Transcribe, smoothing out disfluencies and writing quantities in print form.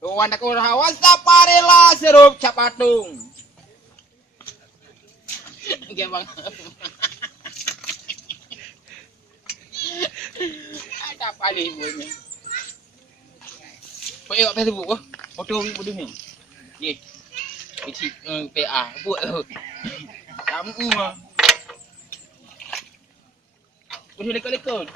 Tuan aku hawas taparela serup capatung. Oke bang. Ada apa ni ibunya? Kau ikut Facebook ke? Foto bodoh ni. Ye. Kecil PA buat. Kamu ah. Boleh lekor-lekor.